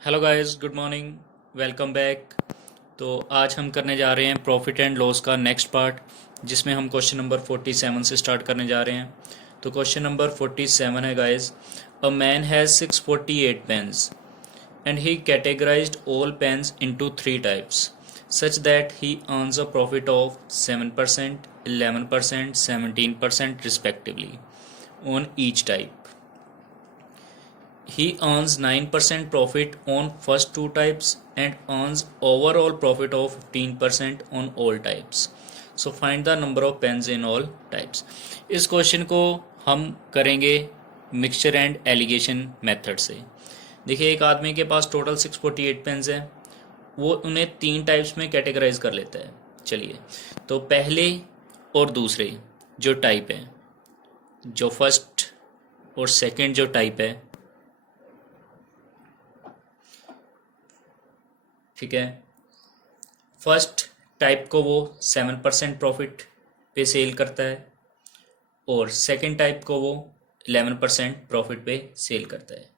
Hello guys, good morning. Welcome back. तो आज हम करने जा रहे हैं प्रॉफिट एंड लॉस का नेक्स्ट पार्ट, जिसमें हम क्वेश्चन नंबर 47 से स्टार्ट करने जा रहे हैं। तो क्वेश्चन नंबर 47 है guys, a man has 648 pens and he categorized all pens into three types such that he earns a profit of 7%, 11%, 17% respectively on each type. He earns 9% profit on first two types and earns overall profit of 15% on all types. So find the number of pens in all types. इस question को हम करेंगे mixture and allegation method से। देखिए, एक आदमी के पास total 648 pens हैं, वो उन्हें तीन टाइप्स में कैटेगराइज कर लेता है। चलिए, तो पहले और दूसरे जो टाइप है, जो फर्स्ट और सेकंड जो टाइप है, ठीक है, फर्स्ट टाइप को वो 7% प्रॉफिट पे सेल करता है और सेकंड टाइप को वो 11% प्रॉफिट पे सेल करता है।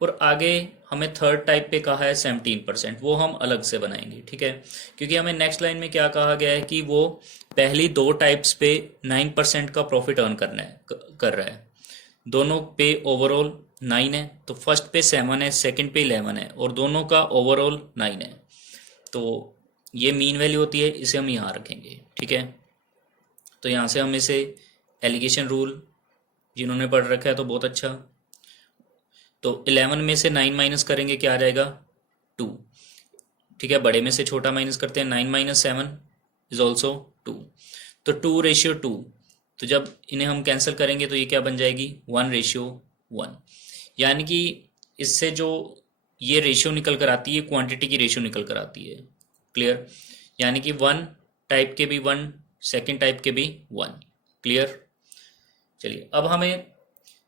और आगे हमें थर्ड टाइप पे कहा है 17%, वो हम अलग से बनाएंगे, ठीक है, क्योंकि हमें नेक्स्ट लाइन में क्या कहा गया है कि वो पहली दो टाइप्स पे 9% का प्रॉफिट अर्न कर रहा है। दोनों पे ओवरऑल 9 है, तो फर्स्ट पे 7 है, सेकंड पे 11 है, और दोनों का ओवरऑल 9 है। तो ये मीन वैल्यू होती है, इसे हम यहाँ रखेंगे, ठीक है। तो यहाँ से हम इसे एलिगेशन रूल, जिन्होंने पढ़ रखा है तो बहुत अच्छा। तो 11 में से 9 माइनस करेंगे, क्या आ जाएगा? 2, ठीक है। बड़े में से छोटा माइनस करते हैं, 9 माइनस 7 इज ऑल्सो 2, तो 2:2। तो जब इन्हें हम कैंसिल करेंगे तो ये क्या बन जाएगी? 1:1। यानी कि इससे जो ये रेशियो निकल कर आती है, क्वांटिटी की रेशियो निकल कर आती है। क्लियर? यानी कि 1 टाइप के भी 1, सेकंड टाइप के भी 1। क्लियर? चलिए, अब हमें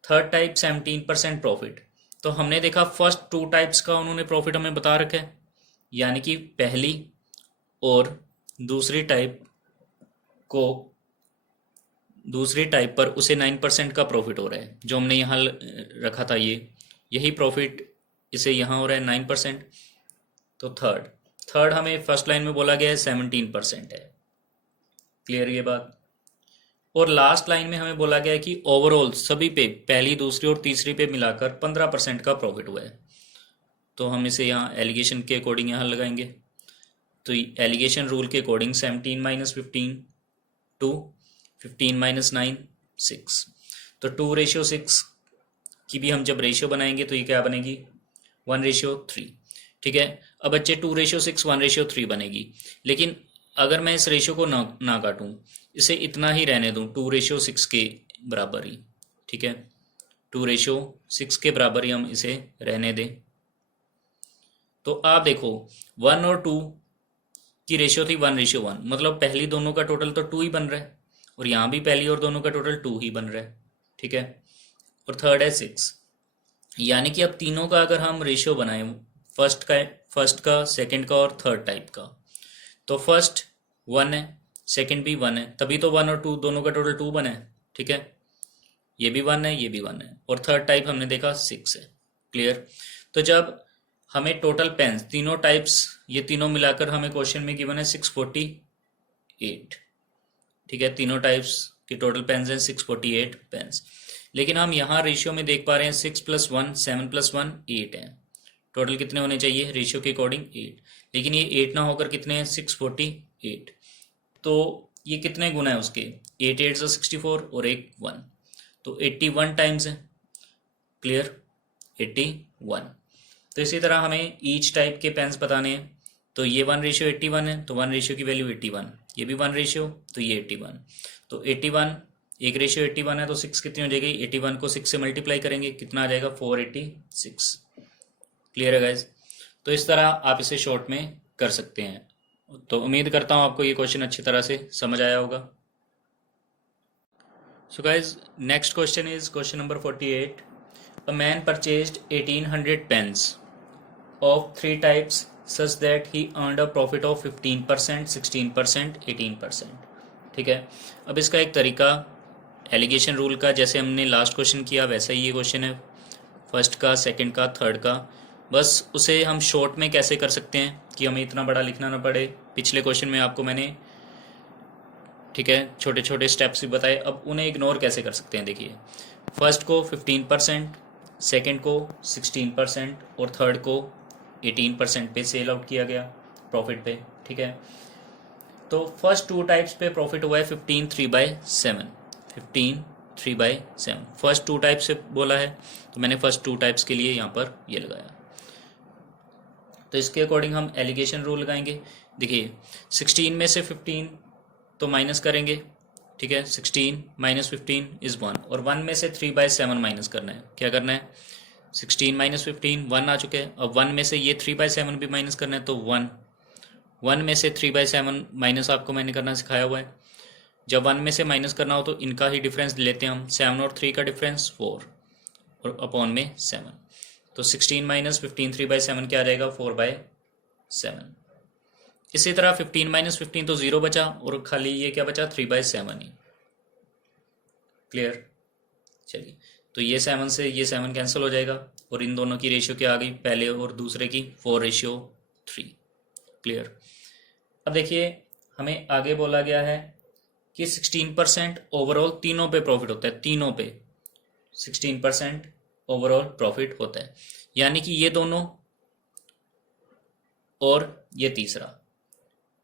थर्ड टाइप 17% प्रॉफिट। तो हमने देखा फर्स्ट टू टाइप्स का उन्होंने प्रॉफिट हमें बता रखा है, यानी कि पहली और दूसरी टाइप को, दूसरी टाइप पर उसे 9% का प्रॉफिट हो रहा है, जो हमने यहाँ रखा था। यही प्रॉफिट इसे यहाँ हो रहा है 9%। तो थर्ड हमें फर्स्ट लाइन में बोला गया है 17% है। क्लियर ये बात? और लास्ट लाइन में हमें बोला गया है कि ओवरऑल सभी पे, पहली, दूसरी और तीसरी पे मिलाकर 15% का प्रॉफिट हुआ है। तो हम इसे यहाँ एलिगेशन के अकॉर्डिंग यहाँ लगाएंगे। तो एलिगेशन रूल के अकॉर्डिंग 17 माइनस 15 2, 15 माइनस 9 6। तो 2:6 की भी हम जब रेशियो बनाएंगे तो ये क्या बनेगी? 1:3। ठीक है। अब बच्चे 2:6 1:3 बनेगी, लेकिन अगर मैं इस रेशियो को ना काटूं, इसे इतना ही रहने दूं 2:6 के बराबर ही, ठीक है, 2:6 के बराबर ही हम इसे रहने दें। तो आप देखो, 1 और 2 की रेशियो थी 1:1, मतलब पहली दोनों का टोटल तो 2 ही बन रहा है, और यहाँ भी पहली और दोनों का टोटल 2 ही बन रहा है, ठीक है। और थर्ड है 6, यानी कि अब तीनों का अगर हम रेशियो बनाएं, फर्स्ट का, सेकंड का और थर्ड टाइप का, तो फर्स्ट 1 है, सेकंड भी 1 है, तभी तो 1 और 2 दोनों का टोटल 2 बना है, ठीक है। ये भी 1 है, ये भी 1 है, और थर्ड टाइप हमने देखा 6 है। क्लियर? तो जब हमें टोटल पेन्स, तीनों टाइप्स, ये तीनों मिलाकर हमें क्वेश्चन में गिवन है 648, ठीक है। तीनों टाइप्स की टोटल पेन्स हैं 648 पेन्स, लेकिन हम यहाँ रेशियो में देख पा रहे हैं 6 + 1 7 + 1 8 है। टोटल कितने होने चाहिए रेशियो के अकॉर्डिंग? 8, लेकिन ये 8 ना होकर कितने हैं? 648। तो ये कितने गुना है उसके? 8 8 64 और एक 1, तो 81 टाइम्स है। क्लियर? 81। तो इसी तरह हमें ईच टाइप के पेन्स बताने हैं। तो ये 1:81 है, तो 1 रेशियो की वैल्यू 81, ये भी 1 रेशियो, तो ये 81, तो 81, 1:81 है, तो 6 कितनी हो जाएगी? 81 को 6 से मल्टीप्लाई करेंगे, कितना आ जाएगा? 486। क्लियर है गाइज? तो इस तरह आप इसे शॉर्ट में कर सकते हैं। तो उम्मीद करता हूँ आपको ये क्वेश्चन अच्छी तरह से समझ आया होगा। So guys, next question is question number 48। A man purchased 1800 pens of three types such that he earned a profit of 15%, 16%, 18%। ठीक है। अब इसका एक तरीका एलिगेशन रूल का, जैसे हमने लास्ट क्वेश्चन किया वैसा ही ये क्वेश्चन है, फर्स्ट का, सेकंड का, थर्ड का। बस उसे हम शॉर्ट में कैसे कर सकते हैं कि हमें इतना बड़ा लिखना ना पड़े। पिछले क्वेश्चन में आपको मैंने, ठीक है, छोटे छोटे स्टेप्स भी बताए। अब उन्हें इग्नोर कैसे कर सकते हैं, देखिए फर्स्ट को 15%, सेकेंड को 16% और थर्ड को 18% पे सेल आउट किया गया प्रॉफिट पे, ठीक है। तो फर्स्ट टू टाइप्स पे प्रॉफिट हुआ है 15 3/7, 15 3/7 फर्स्ट टू टाइप से बोला है, तो मैंने फर्स्ट टू टाइप्स के लिए यहाँ पर ये लगाया। तो इसके अकॉर्डिंग हम एलिगेशन रूल लगाएंगे। देखिए 16 में से 15 तो माइनस करेंगे, ठीक है, 16 माइनस 15 इज़ 1, और 1 में से 3/7 माइनस करना है। क्या करना है, 16 माइनस 15 1 आ चुके हैं। अब 1 में से ये 3/7 भी माइनस करना है, तो 1 में से 3/7 माइनस आपको मैंने करना सिखाया हुआ है। जब 1 में से माइनस करना हो तो इनका ही डिफरेंस लेते हैं हम, 7 और 3 का डिफरेंस 4 और अपॉन में 7। तो 16 माइनस 15 3/7 क्या आ जाएगा, 4/7। इसी तरह 15 माइनस 15 तो 0 बचा, और खाली ये क्या बचा, 3/7 ही। क्लियर, चलिए, तो ये 7 से ये 7 कैंसिल हो जाएगा, और इन दोनों की रेशियो क्या आ गई, पहले और दूसरे की 4:3। क्लियर। अब देखिए हमें आगे बोला गया है कि 16% ओवरऑल तीनों पे प्रॉफिट होता है, तीनों पे 16% ओवरऑल प्रॉफिट होता है, यानी कि ये दोनों और ये तीसरा,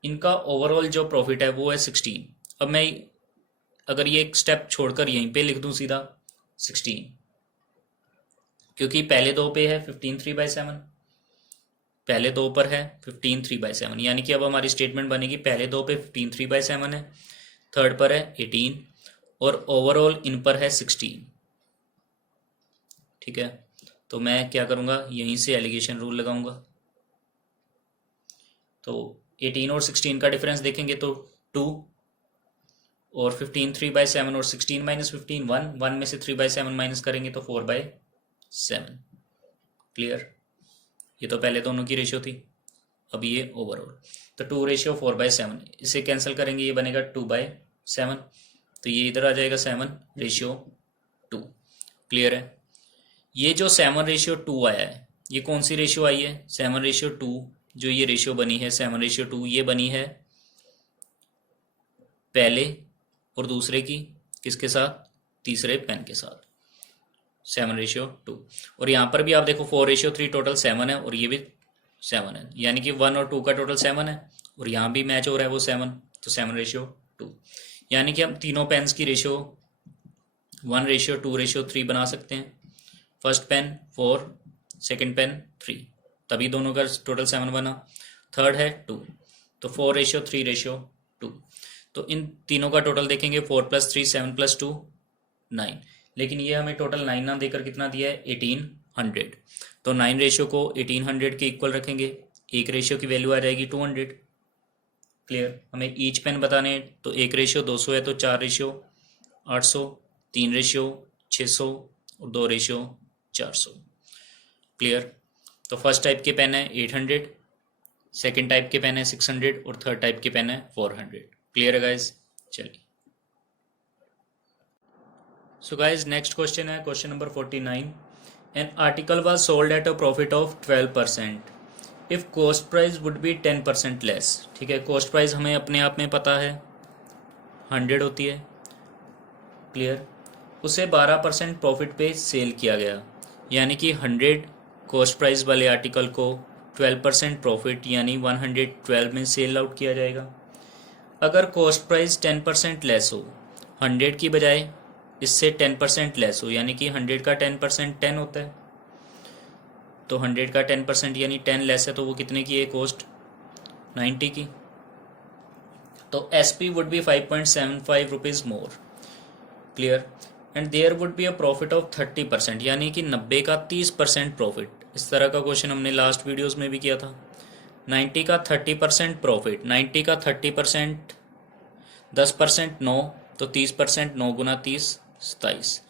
इनका ओवरऑल जो प्रॉफिट है वो है 16। अब मैं अगर ये एक स्टेप छोड़कर यहीं पे लिख दूं सीधा 16, क्योंकि पहले दो पे है 15 3/7, पहले दो पर है 15 3/7, यानी कि अब हमारी स्टेटमेंट बनेगी पहले दो पे 15 3/7 है, थर्ड पर है 18 और ओवरऑल इन पर है 16। ठीक है, तो मैं क्या करूंगा, यहीं से एलिगेशन रूल लगाऊंगा। तो 18 और 16 का डिफरेंस देखेंगे तो 2, और 15 3/7 और 16 माइनस 15 1, 1 में से 3/7 माइनस करेंगे तो 4/7। क्लियर, ये तो पहले दोनों की रेशियो थी, अब ये ओवरऑल, तो 2:4/7, इसे कैंसिल करेंगे, ये बनेगा 2/7, तो ये इधर आ जाएगा 7:2। क्लियर है, ये जो 7:2 आया है, ये कौन सी रेशियो आई है, 7:2, जो ये रेशियो बनी है 7:2, ये बनी है पहले और दूसरे की, किसके साथ, तीसरे पेन के साथ, 7:2। और यहाँ पर भी आप देखो 4:3 टोटल 7 है, और ये भी 7 है, यानी कि 1 और 2 का टोटल 7 है, और यहाँ भी मैच हो रहा है वो 7, तो 7:2, यानी कि हम तीनों पेन्स की रेशियो 1:2:3 बना सकते हैं। फर्स्ट पेन 4, सेकेंड पेन 3, तभी दोनों का टोटल 7 बना। थर्ड है 2, तो 4:3:2, तो इन तीनों का टोटल देखेंगे 4 + 3 7 + 2 9, लेकिन ये हमें टोटल 9 ना देकर कितना दिया है, 1800, तो 9 रेशियो को 1800 के इक्वल रखेंगे, एक रेशियो की वैल्यू आ जाएगी 200। क्लियर, हमें ईच पेन बताने हैं, तो 1:200 है, तो 4:800, 3:600 और 2:400। क्लियर, तो फर्स्ट टाइप के पेन है 800, सेकेंड टाइप के पेन है 600 और थर्ड टाइप के पेन है 400। क्लियर है गाइज, चलिए। सो गाइज नेक्स्ट क्वेश्चन है question number 49। An article was sold at a profit of 12% if cost price would be 10% less. ठीक है, कॉस्ट प्राइस हमें अपने आप में पता है 100 होती है। क्लियर, उसे 12% प्रॉफिट पे सेल किया गया, यानी कि 100 कॉस्ट प्राइस वाले आर्टिकल को 12% प्रॉफिट यानी 112 में सेल आउट किया जाएगा। अगर कॉस्ट प्राइस 10% लेस हो, 100 की बजाय इससे 10% लेस हो, यानी कि 100 का 10% 10 होता है, तो 100 का 10% यानी 10 लेस है, तो वो कितने की है कॉस्ट, 90 की। तो SP would be 5.75 rupees more. Clear, and there would be a profit of 30%, यानी कि 90 का 30% प्रॉफिट। इस तरह का क्वेश्चन हमने लास्ट वीडियोस में भी किया था। 90 का 30% प्रॉफिट, 90 का 30%, 10% 9, तो 30%, 9 गुना 30 27,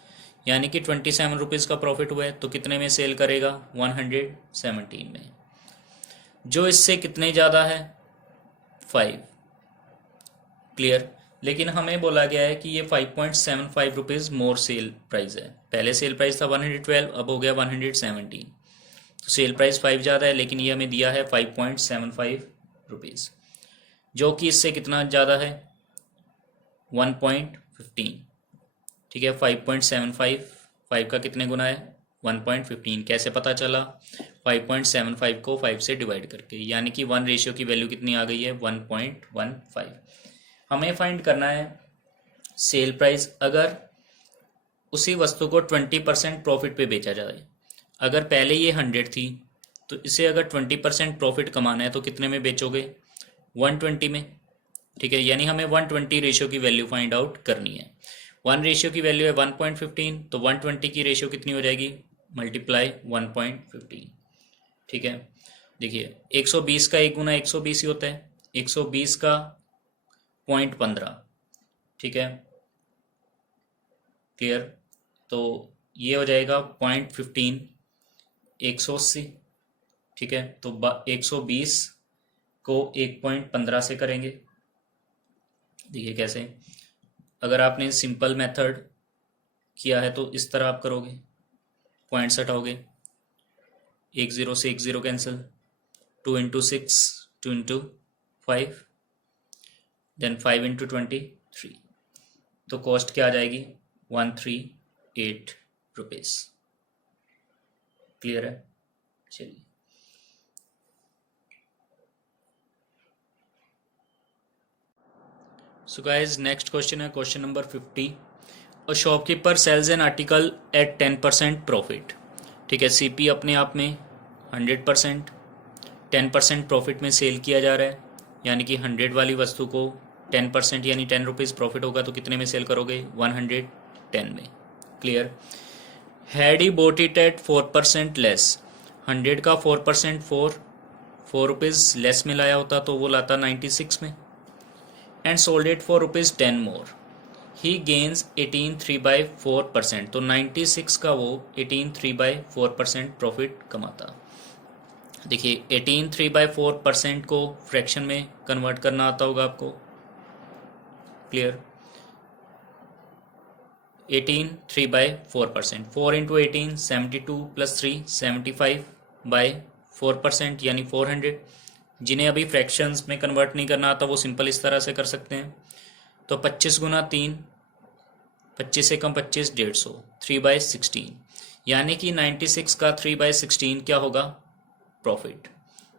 यानी कि 27 रुपीज़ का प्रॉफिट हुआ है, तो कितने में सेल करेगा, 117 में, जो इससे कितने ज़्यादा है, 5। क्लियर, लेकिन हमें बोला गया है कि ये 5.75 रुपीज़ मोर सेल प्राइस है, पहले सेल प्राइस था 112, अब हो गया 117, तो सेल प्राइस 5 ज़्यादा है, लेकिन ये हमें दिया है 5.75 रुपीज़, जो कि इससे कितना ज़्यादा है 1.15। ठीक है, 5.75 5 का कितने गुना है 1.15। कैसे पता चला? 5.75 को 5 से डिवाइड करके, यानी कि 1 रेशियो की वैल्यू कितनी आ गई है 1.15। हमें फाइंड करना है सेल प्राइस अगर उसी वस्तु को 20% प्रॉफिट पे बेचा जाए। अगर पहले ये 100 थी तो इसे अगर 20% प्रॉफिट कमाना है तो कितने में बेचोगे 120 में। ठीक है, यानी हमें 120 रेशियो की वैल्यू फाइंड आउट करनी है। 1 रेशियो की वैल्यू है 1.15, तो 120 की रेशियो कितनी हो जाएगी मल्टीप्लाई 1.15। ठीक है, देखिए 120 का 1 गुना 120 ही होता है, 120 का 0.15। ठीक है, क्लियर? तो ये हो जाएगा 0.15 180। ठीक है, तो 120 को 1.15 से करेंगे। देखिए कैसे, अगर आपने सिंपल मेथड किया है तो इस तरह आप करोगे, पॉइंट्स हटाओगे, 1 0 से 1 0 cancel, 2 into 6 2 into 5, then 5 into 23, तो कॉस्ट क्या आ जाएगी 138 रुपीज़। क्लियर है? चलिए, सो गाइज नेक्स्ट क्वेश्चन है question number 50। A shopkeeper sells an article at 10% profit. ठीक है, सीपी अपने आप में 100%, 10% प्रॉफिट में सेल किया जा रहा है, यानी कि 100 वाली वस्तु को 10% यानी 10 रुपीज़ प्रॉफिट होगा तो कितने में सेल करोगे 110 में। Clear? Had he boat it at 4% less, 100 का 4% 4 रुपीज़ लेस में लाया होता तो वो लाता 96 में, and sold it for rupees 10 more, he gains 18 3/4%। तो 96 का वो 18 3/4% प्रॉफिट कमाता। देखिए 18 3/4% को फ्रैक्शन में कन्वर्ट करना आता होगा आपको। क्लियर? 18 3/4%, 4 इंटू 18 72 प्लस 3 75/4%, यानी 400। जिन्हें अभी फ्रैक्शंस में कन्वर्ट नहीं करना आता वो सिंपल इस तरह से कर सकते हैं। तो 25 गुना 3, 25 से कम 25 150, 3/16, यानी कि 96 का 3/16 क्या होगा प्रॉफिट।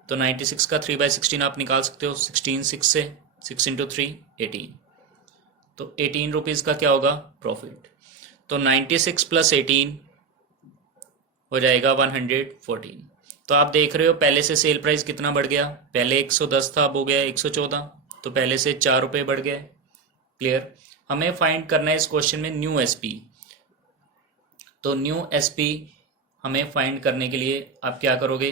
तो 96 का 3/16 आप निकाल सकते हो, 16 6 से, 6 इंटू 3 18, तो 18 रुपीज़ का क्या होगा प्रॉफिट। तो 96 प्लस 18 हो जाएगा 114। तो आप देख रहे हो पहले से सेल प्राइस कितना बढ़ गया, पहले 110 था अब हो गया 114, तो पहले से 4 रुपये बढ़ गए। क्लियर? हमें फाइंड करना है इस क्वेश्चन में न्यू एसपी। तो न्यू एसपी हमें फाइंड करने के लिए आप क्या करोगे,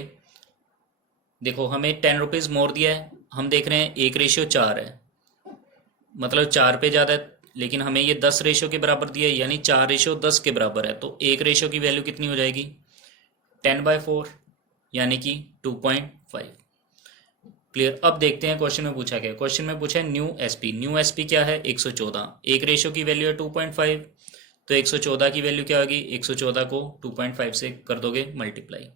देखो हमें 10 रुपीज़ मोर दिया है, हम देख रहे हैं 1:4 है, मतलब 4 पे ज़्यादा है, लेकिन हमें ये 10 रेशियो के बराबर दिया है, यानी 4:10 के बराबर है। तो 1 रेशियो की वैल्यू कितनी हो जाएगी 10/4, यानी कि 2.5। क्लियर? अब देखते हैं क्वेश्चन में पूछा क्या। क्वेश्चन में पूछा है न्यू एसपी। न्यू एसपी क्या है 114, 1 रेशियो की वैल्यू है 2.5, तो 114 की वैल्यू क्या होगी 114 को 2.5 से कर दोगे मल्टीप्लाई।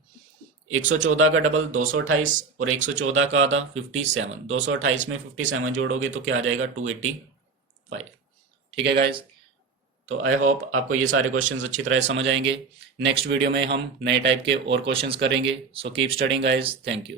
114 का डबल 228 और 114 का आधा 57, 228 में 57 जोड़ोगे तो क्या आ जाएगा 285। ठीक है गाइज, तो आई होप आपको ये सारे क्वेश्चंस अच्छी तरह समझ आएंगे। नेक्स्ट वीडियो में हम नए टाइप के और क्वेश्चंस करेंगे। So keep studying guys, thank you.